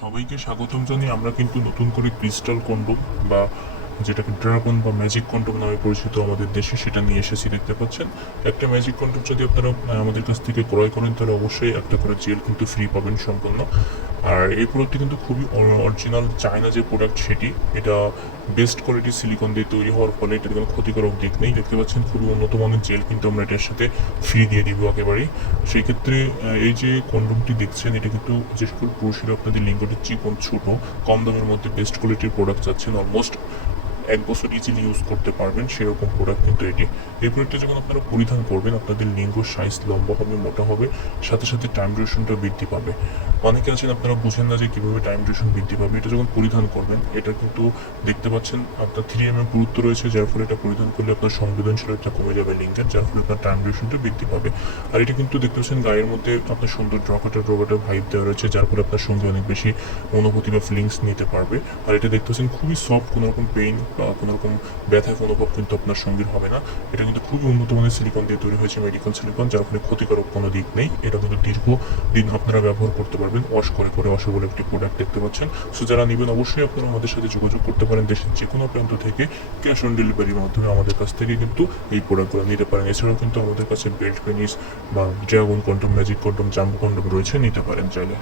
সবাইকে স্বাগতম জানিয়ে আমরা কিন্তু নতুন করে ক্রিস্টাল কন্ডোম বা যেটাকে ড্রাগন বা ম্যাজিক কন্ডোম নামে পরিচিত আমাদের দেশে সেটা নিয়ে এসেছি। দেখতে পাচ্ছেন একটা ম্যাজিক কন্ডোম যদি আপনারা আমাদের কাছ থেকে ক্রয় করেন তাহলে অবশ্যই একটা করে জেল কিন্তু ফ্রি পাবেন সম্পূর্ণ। আর এই প্রোডাক্টটি কিন্তু খুবই অরিজিনাল চায়না যে প্রোডাক্ট সেটি, এটা বেস্ট কোয়ালিটির সিলিকন দিয়ে তৈরি হওয়ার ফলে এটার কোনো ক্ষতিকারক দিক নেই। দেখতে পাচ্ছেন খুবই উন্নত মানের জেল কিন্তু আমরা এটার সাথে ফ্রি দিয়ে দিব একেবারেই। সেই ক্ষেত্রে এই যে কন্ডোমটি দেখছেন এটা কিন্তু যে সকল পুরুষেরা আপনাদের লিঙ্গটি চিকন ছোট কম দামের মধ্যে বেস্ট কোয়ালিটির প্রোডাক্ট চাচ্ছেন, অলমোস্ট 1 বছর ইজিলি ইউজ করতে পারবেন সেরকম প্রোডাক্ট কিন্তু এটি। এই প্রোডাক্টটা যখন আপনারা পরিধান করবেন আপনাদের লিঙ্গ সাইজ লম্বা হবে, মোটা হবে, সাথে সাথে টাইম ডিউরেশনটা বৃদ্ধি পাবে। অনেকে আছেন আপনারা বুঝেন না যে কীভাবে টাইম ডিউরেশন বৃদ্ধি পাবে। এটা যখন পরিধান করবেন এটা কিন্তু দেখতে পাচ্ছেন আপনার 3 mm গুরুত্ব রয়েছে, যার ফলে এটা পরিধান করলে আপনার সংবেদনশীলতা কমে যাবে লিঙ্গের, যার ফলে আপনার টাইম ডিউরেশনটা বৃদ্ধি পাবে। আর এটা কিন্তু দেখতে পাচ্ছেন গায়ের মধ্যে আপনার সুন্দর রকেটের ভাইব দেওয়া রয়েছে, যার ফলে আপনার সঙ্গে অনেক বেশি অনুভূতি বা ফিলিংস নিতে পারবে। আর এটা দেখতে পাচ্ছেন খুবই সফট, কোনো রকম পেইন বা কোনো রকম ব্যথার অনুভব কিন্তু আপনার সঙ্গীর হবে না। এটা কিন্তু খুবই উন্নত মানের সিলিকন দিয়ে তৈরি হয়েছে, মেডিকেল সিলিকন, যার ফলে ক্ষতিকারক কোনো দিক নেই। এটা কিন্তু দীর্ঘদিন আপনারা ব্যবহার করতে পারবেন ওয়াশ করে করে। বলে একটি প্রোডাক্ট দেখতে পাচ্ছেন। সো যারা নেবেন অবশ্যই আপনারা আমাদের সাথে যোগাযোগ করতে পারেন দেশের যে কোনো প্রান্ত থেকে, ক্যাশ অন ডেলিভারির মাধ্যমে আমাদের কাছ থেকে কিন্তু এই প্রোডাক্টগুলো নিতে পারেন। এছাড়াও কিন্তু আমাদের কাছে বেল্ট পেনিস বা dragon condom, magic condom, jumbo condom রয়েছে, নিতে পারেন চাইলে।